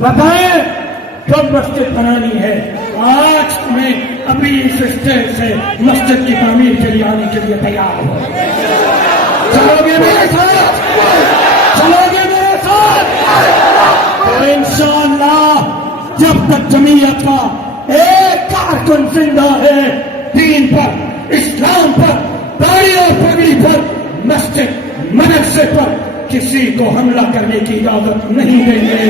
بتائیں کب مسجد بنانی ہے؟ آج میں ابھی اس اسٹیج سے مسجد کی تعمیر کے لیے آنے کے لیے تیار ہوں. چلو گے میرے ساتھ؟ چلو گے میرے ساتھ؟ تو انشاءاللہ جب تک جمعیت کا ایک کارکن زندہ ہے، دین پر، اسلام پر، داڑھی اور پگڑی پر، مسجد مدرسے پر کسی کو حملہ کرنے کی اجازت نہیں دیں گے.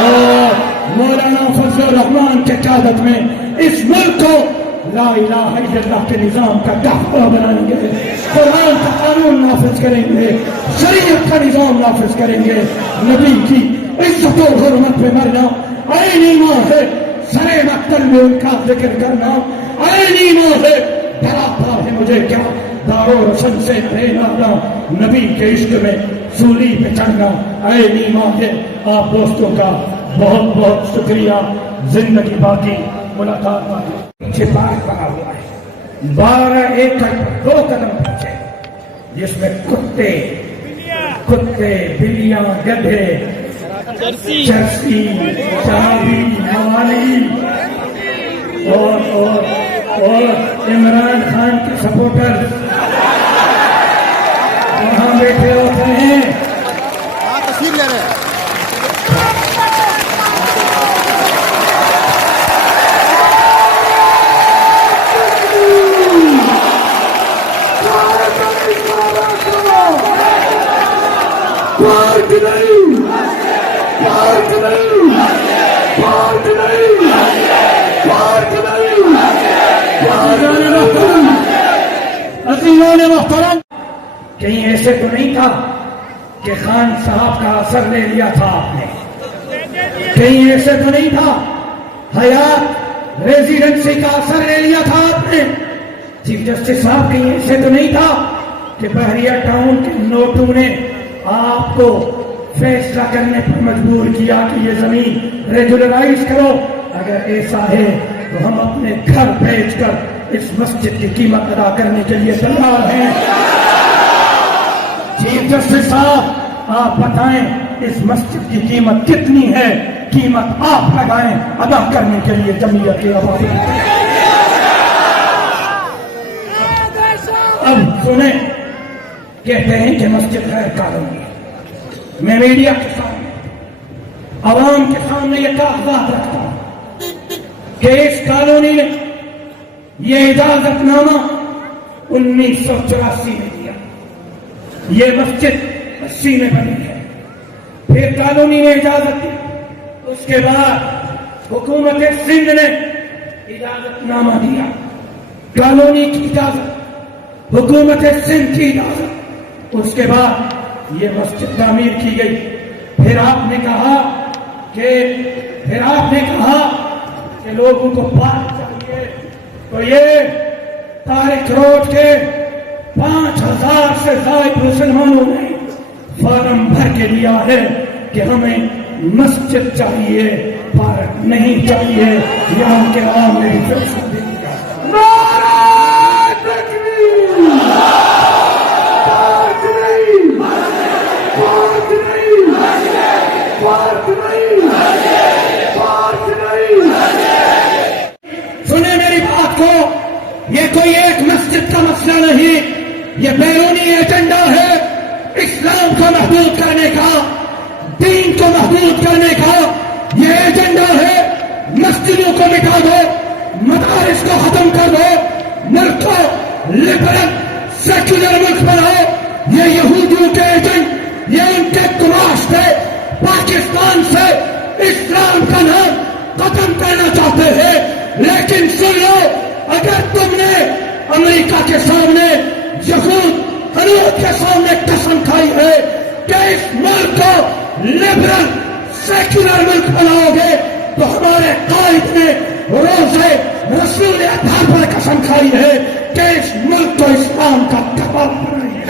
اور مولانا فضل الرحمان کے قیادت میں اس ملک کو لا الہ الا اللہ کے نظام کا تحفظ بنائیں گے، قرآن کا قانون نافذ کریں گے، شریعت کا نظام نافذ کریں گے. نبی کی عزت و حرمت پہ مرنا عین ایمان ہے، سرے مقتل میں ان کا ذکر کرنا عین ایمان ہے. ڈراتا ہے مجھے کیا دار و رسن سے پھیلانا، نبی کے عشق میں سولی پہ چڑھنا عین ایمان ہے. آپ دوستوں کا بہت بہت شکریہ. زندگی باقی، ملاقات باقی. پیچھے پارک بنا ہوا ہے 12 ایکڑ پر 2 قدم پیچھے، جس میں کتے، بلیاں، گدھے، چرسی، چابی، موالی اور عمران خان کے سپورٹر وہاں بیٹھے ہوتے ہیں. تصویر لے رہے ہیں. محترم، کہیں ایسے تو نہیں تھا کہ خان صاحب کا اثر لے لیا تھا آپ نے؟ کہیں ایسے تو نہیں تھا حیات ریزیڈنسی کا اثر لے لیا تھا آپ نے؟ چیف جسٹس صاحب کہیں ایسے تو نہیں تھا کہ بحریہ ٹاؤن کے نوٹوں نے آپ کو فیصلہ کرنے پر مجبور کیا کہ یہ زمین ریگولرائز کرو؟ اگر ایسا ہے تو ہم اپنے گھر بیچ کر اس مسجد کی قیمت ادا کرنے کے لیے تیار ہیں. چیف جسٹس صاحب آپ بتائیں اس مسجد کی قیمت کتنی ہے؟ قیمت آپ لگائیں ادا کرنے کے لیے جمعیت کے عوام. اب سنیں، کہتے ہیں کہ مسجد غیر قانونی ہے. میں میڈیا کے سامنے، عوام کے سامنے یہ کاغذات رکھتا ہوں کہ اس کالونی نے یہ اجازت نامہ 1984 میں دیا. یہ مسجد 80 میں بنی ہے. پھر کالونی نے اجازت دی. اس کے بعد حکومت سندھ نے اجازت نامہ دیا. کالونی کی اجازت، حکومت سندھ کی اجازت. اس کے بعد یہ مسجد تعمیر کی گئی. پھر آپ نے کہا کہ لوگوں کو پارک چاہیے، تو یہ طارق روڈ کے 5000 سے زائد مسلمانوں نے فارم بھر کے دیا ہے کہ ہمیں مسجد چاہیے، پارک نہیں چاہیے. یہاں کے عوام نے بھی فیصلہ دے دیا. نعرہ تکبیر! پارک نہیں، پارک نہیں، پارک نہیں، پارک نہیں. سنیں میری بات کو، یہ کوئی ایک مسجد کا مسئلہ نہیں، یہ بیرونی ایجنڈا ہے. اسلام کو محدود کرنے کا، دین کو محدود کرنے کا یہ ایجنڈا ہے. مسجدوں کو مٹا دو، مدارس کو ختم کر دو، ملک کو لبرل سیکولر ملک بناؤ. یہ یہودیوں کے ایجنٹ، یہ ان کے تلاش سے پاکستان سے اسلام کا نام ختم کرنا چاہتے ہیں. لیکن سن لو، اگر تم نے امریکہ کے سامنے، یہود حنوت کے سامنے قسم کھائی ہے کہ اس ملک کو لبرل سیکولر ملک بناؤ گے، تو ہمارے قائد نے روزے رسول اطہر پر قسم کھائی ہے کہ اس ملک کو اسلام کا کباب بنائیں گے.